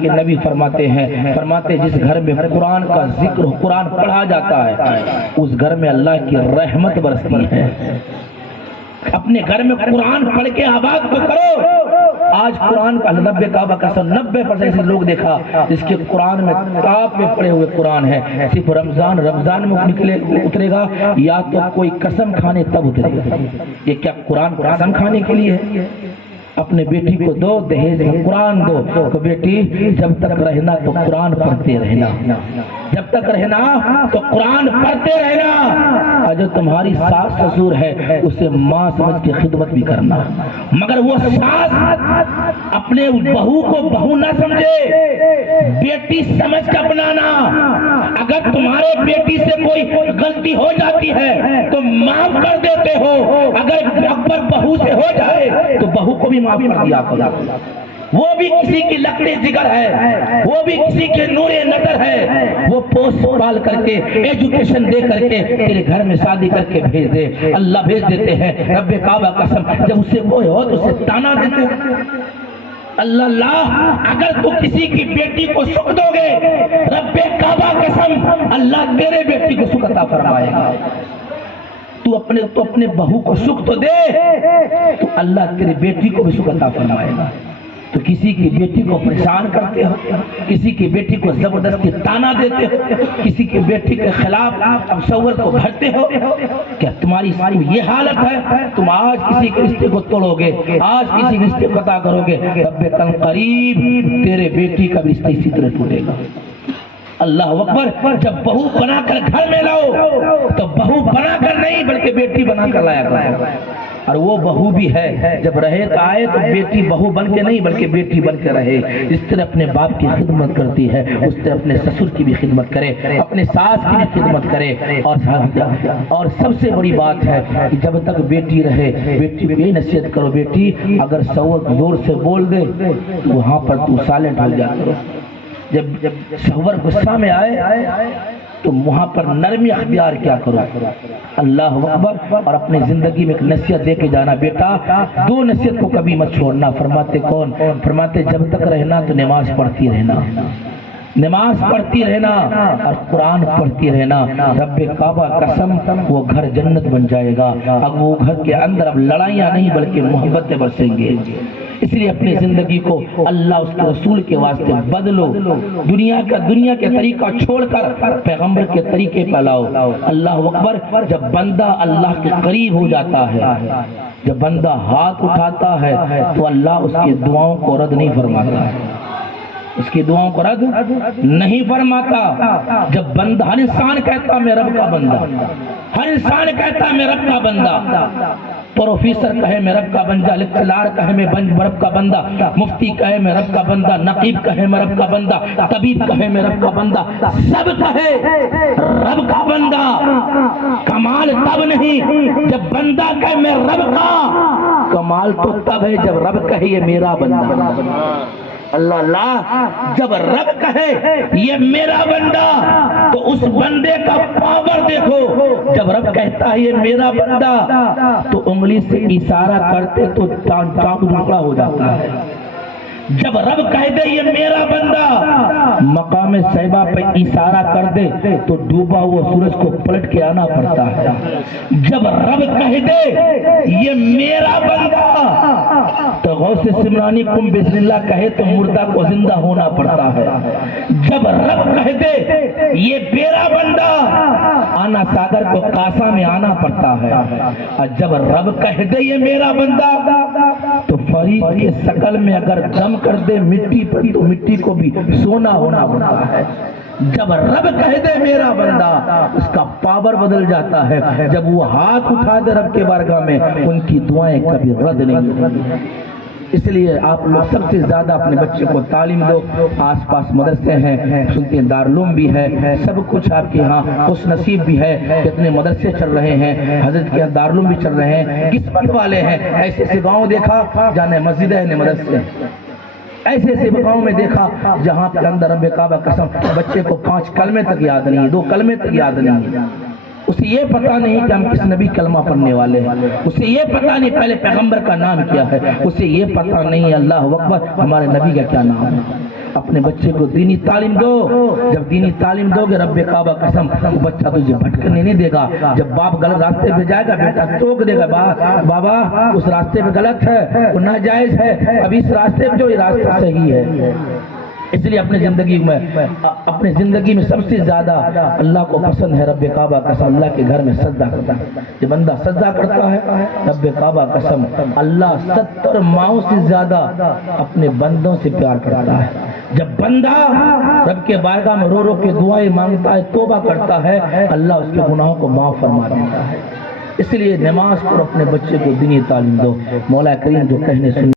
کہ نبی فرماتے جس گھر میں قرآن کا ذکر قرآن پڑھا جاتا ہے اس گھر میں اللہ کی رحمت برستی ہے۔ اپنے گھر میں قرآن پڑھ کے آباد کو کرو۔ آج قرآن کا 90 کعبہ کا 90% ایسے لوگ دیکھا جس کے قرآن میں کتاب میں پڑے ہوئے قرآن ہے، صرف رمضان میں اترے گا یا تو کوئی قسم کھانے تب اترے گا۔ یہ کیا قرآن قسم کھانے کے لیے ہے؟ اپنے بیٹی کو دو دہیج میں قرآن دو تو بیٹی جب تک رہنا تو قرآن پڑھتے رہنا، جب تک رہنا تو قرآن پڑھتے رہنا، اور جو تمہاری ساس سسور ہے اسے ماں سمجھ کے خدمت بھی کرنا، مگر وہ ساس اپنے بہو کو بہو نہ سمجھے، بیٹی سمجھ کے اپنانا۔ اگر تمہارے بیٹی سے کوئی غلطی ہو جاتی ہے تو معاف کر دیتے ہو، اگر بہو سے ہو جائے تو بہو کو بھی معاف کر دیا کرو۔ وہ بھی کسی کی لکڑی جگر ہے، وہ بھی کسی کے نور نظر ہے، وہ پوس پال کر کے ایجوکیشن دے کر کے تیرے گھر میں شادی کر کے بھیج دے۔ اللہ بھیج دیتے ہیں، رب کعبہ قسم جب اسے کوئی ہو تو اسے تانا دیتے ہیں۔ اللہ اگر تو کسی کی بیٹی کو سکھ دو گے، رب کعبہ قسم اللہ تیرے بیٹی کو سکھ عطا فرمائے گا۔ تو اپنے بہو کو سکھ تو دے تو اللہ تیرے بیٹی کو بھی سکھ عطا فرمائے گا۔ تو کسی کی بیٹی کو پریشان کرتے ہو، کسی کی بیٹی کو زبردستی تانا دیتے ہو، کسی کی بیٹی کے خلاف اب شوہر کو بھرتے ہو، کیا تمہاری یہ حالت ہے؟ تم آج کسی کے رشتے کو توڑو گے، آج کسی رشتے کو قطع کرو گے، رب کن قریب تیرے بیٹی کا بھی رشتہ اسی طرح ٹوٹے گا۔ اللہ اکبر۔ جب بہو بنا کر گھر میں لاؤ تو بہو بنا کر نہیں بلکہ بیٹی بنا کر لایا کرو، اور وہ بہو بھی ہے جب رہے تو آئے تو بیٹی بہو بن کے نہیں بلکہ بیٹی بن کے رہے۔ اس طرح اپنے باپ کی خدمت کرتی ہے اس طرح اپنے سسر کی بھی خدمت کرے، اپنے ساس کی بھی خدمت کرے۔ اور سب سے بڑی بات ہے کہ جب تک بیٹی رہے بیٹی کو یہ نصیحت کرو، بیٹی اگر شوہر زور سے بول دے تو وہاں پر تو سائلنٹ ہو جا کرو۔ جب شوہر غصہ میں آئے تو وہاں پر نرمی اختیار کیا کرو۔ اللہ اکبر۔ اور اپنے زندگی میں ایک نصیحت دے کے جانا، بیٹا دو نصیحت کو کبھی مت چھوڑنا۔ فرماتے کون؟ فرماتے جب تک رہنا تو نماز پڑھتی رہنا، نماز پڑھتی رہنا اور قرآن پڑھتی رہنا۔ رب کعبہ قسم وہ گھر جنت بن جائے گا۔ اب وہ گھر کے اندر اب لڑائیاں نہیں بلکہ محبتیں برسیں گے۔ اس لیے اپنی زندگی کو اللہ اس کے رسول کے واسطے بدلو، دنیا کے طریقہ چھوڑ کر پیغمبر کے طریقے پہ لاؤ۔ اللہ اکبر۔ جب بندہ اللہ کے قریب ہو جاتا ہے، جب بندہ ہاتھ اٹھاتا ہے تو اللہ اس کی دعاؤں کو رد نہیں فرماتا ہے، اس کی دعاؤں کو رد نہیں فرماتا۔ جب بندہ ہر انسان کہتا میں رب کا بندہ، ہر انسان کہتا میں رب کا بندہ، پروفیسر کہے میں رب کا بندہ، لیکچرار کہے میں رب کا بندہ، مفتی کہے میں رب کا بندہ، نقیب کہے میں رب کا بندہ، طبیب کہے میں رب کا بندہ، سب کہے رب کا بندہ۔ کمال تب نہیں جب بندہ کہے میں رب کا، کمال تو تب ہے جب رب کہے یہ میرا بندہ۔ اللہ جب رب کہے یہ میرا بندہ تو اس بندے کا پاور دیکھو۔ جب رب کہتا ہے یہ میرا بندہ تو انگلی سے اشارہ کرتے تو چاند ٹکڑا ہو جاتا ہے۔ جب رب کہہ دے یہ میرا بندہ، مقام صحبہ پہ اشارہ کر دے تو ڈوبا ہوا سورج کو پلٹ کے آنا پڑتا ہے۔ جب رب کہہ دے یہ میرا بندہ تو غوث سمرانی کم بسم اللہ کہے تو مردہ کو زندہ ہونا پڑتا ہے۔ جب رب کہہ دے یہ میرا بندہ، آنا ساگر کو کاسا میں آنا پڑتا ہے۔ اور جب رب کہہ دے یہ میرا بندہ تو فرید کے شکل میں اگر دم کر دے مٹی پر تو مٹی کو بھی سونا ہونا پڑتا ہے۔ جب رب کہہ دے میرا بندہ اس کا پاور بدل جاتا ہے۔ جب وہ ہاتھ اٹھا دے رب کے بارگاہ میں ان کی دعائیں کبھی رد نہیں ہوتی۔ اس لیے آپ لوگ سب سے زیادہ اپنے بچے کو تعلیم دو۔ آس پاس مدرسے ہیں، سنتے دارالعلوم بھی ہے، سب کچھ آپ کے ہاں خوش نصیب بھی ہے کہ اتنے مدرسے چل رہے ہیں، حضرت کے دارالعلوم بھی چل رہے ہیں، قسمت والے ہیں۔ ایسے ایسے گاؤں دیکھا جانے مسجد ہے مدرسے، ایسے ایسے گاؤں میں دیکھا جہاں پہ اندر رب کعبہ قسم بچے کو 5 کلمے تک یاد نہیں، 2 کلمے تک یاد نہیں، اسے یہ پتا نہیں کہ ہم کس نبی کلمہ پڑھنے والے ہیں، اسے یہ پتا نہیں پہلے پیغمبر کا نام کیا ہے، اسے یہ پتا نہیں اللہ اکبر ہمارے نبی کا کیا نام ہے۔ اپنے بچے کو دینی تعلیم دو. جب دینی تعلیم دو گے رب کعبہ قسم وہ بچہ تجھے بھٹکنے نہیں دے گا. جب باپ غلط راستے پہ جائے گا بیٹا ٹوک دے گا, بابا اس راستے پہ غلط ہے, وہ ناجائز ہے, اب اس راستے پہ جو یہ راستہ صحیح ہے. اس لیے اپنے زندگی میں سب سے زیادہ اللہ کو پسند ہے رب کعبہ قسم اللہ کے گھر میں سجدہ کرتا ہے. یہ بندہ سجدہ کرتا ہے رب کعبہ قسم اللہ 70 ماؤں سے زیادہ اپنے بندوں سے پیار کرتا ہے. جب بندہ رب کے بارگاہ میں رو رو کے دعائیں مانگتا ہے, توبہ کرتا ہے, اللہ اس کے گناہوں کو معاف فرما دیتا ہے. اس لیے نماز پر اپنے بچے کو دینی تعلیم دو. مولا کریم جو کہنے سننے